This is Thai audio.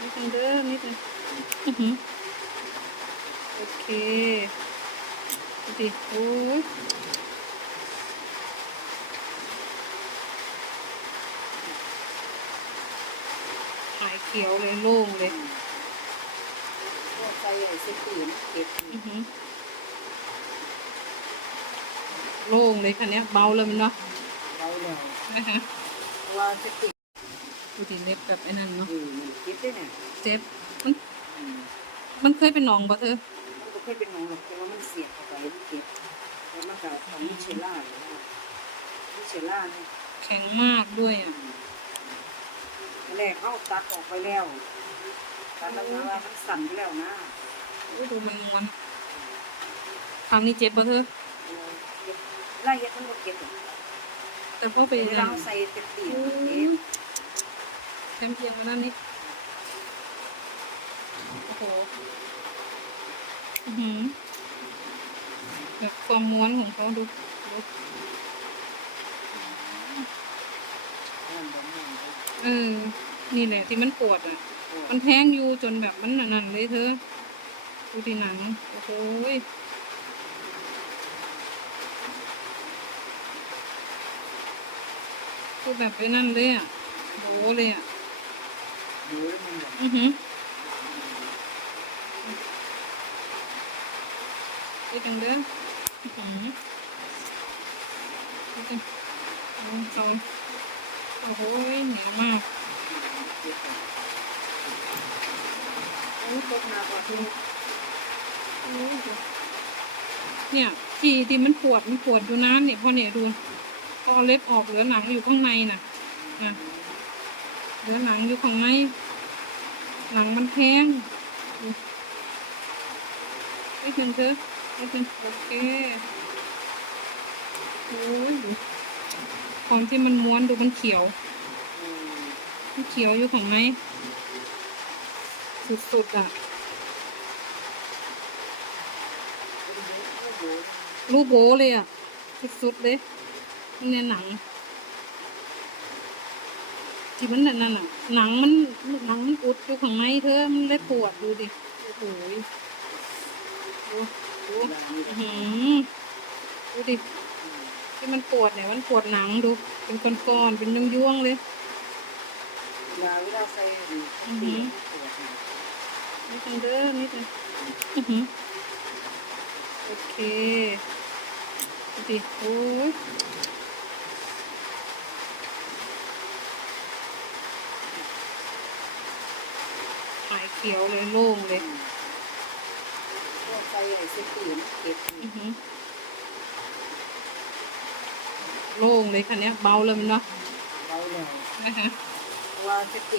นิดนึงเด้อนิดนึงอื้อหือโอเคดูดิโอ้ยหายเขียวเลยโล่งเลยพวกใส่ไอ้สตีนเก็บอือหือโล่งเลยคันเนี้ยเบาเลยมันเนาะเราแล้วนะฮะเพราะว่าสตีน ดูดิเล็บแบบไอ้นั่นเนาะเออมันเก็บได้เนี่ยเจ็บมันอืมมันเคยเป็นหนองปะเธอมันก็เคยเป็นหนองหรอกแต่ว่ามันเสียบเข้าไปมันเก็บแล้วมันก็ของมิเชล่าหรือว่ามิเชล่าเนี่ย แข็งมากด้วยอะแรกเขาตัดออกไปแล้วตัดแล้วก็ว่ามันสั่นไปแล้วนะโอ้ดูมันม้วนคราวนี้เจ็บปะเธอเออเก็บไล่เย็ดมันก็เก็บหรอกแต่พอไปเวลาเราใส่สตีนมันเก็บ แคมเพียงมาด้านนี้โอ้โหอือหือแบบความม้วนของเขาดูดูเออ นี่แหละที่มันปวดอะ มันแทงอยู่จนแบบมันนั่นๆเลยเธอดูที่หนัง โอ้โหยคือแบบไปนั่นเลยอะโหเลยอะ อือหือไปจังเด้ออือหือไปจังเขาโอ้โหเหนียวมากเก็บอะโอ้ตกหนักกว่าที่เนี่ยที่ที่มันปวดมันปวดอยู่น้ำเนี่ยพอเนี่ยดูพอเอาเล็บออกเหลือหนังอยู่ข้างในน่ะนะเหลือหนังอยู่ข้างใน หนังมันแทงไม่ถึงเธอไม่ถึงโอเคโอ้ยความที่มันม้วนดูมันเขียวมันเขียวอยู่ข้างในสุดๆอะ รูปโบเลยอะ สุดๆเลยมันในหนัง ที่มันนั่นน่ะหนังมันหนังมันอุดอยู่ข้างในเธอมันเลยปวดดูดิโอ้โหดูดูอื้อหือดูดิที่มันปวดเนี่ยมันปวดหนังดูเป็นก้อนๆเป็นย่วงๆเลยเวลาเวลาใส่ดีอือหือปวดนะนิดนึงเด้อนิดนึงอือหือโอเคดูดิโอ้ยหายเขียวเลยโล่งเลยพวกใส่ไอ้สตีนเก็บอือหือโล่งเลยคันเนี้ยเบาเลยมันเนาะเราแล้วนะฮะเพราะว่าสตี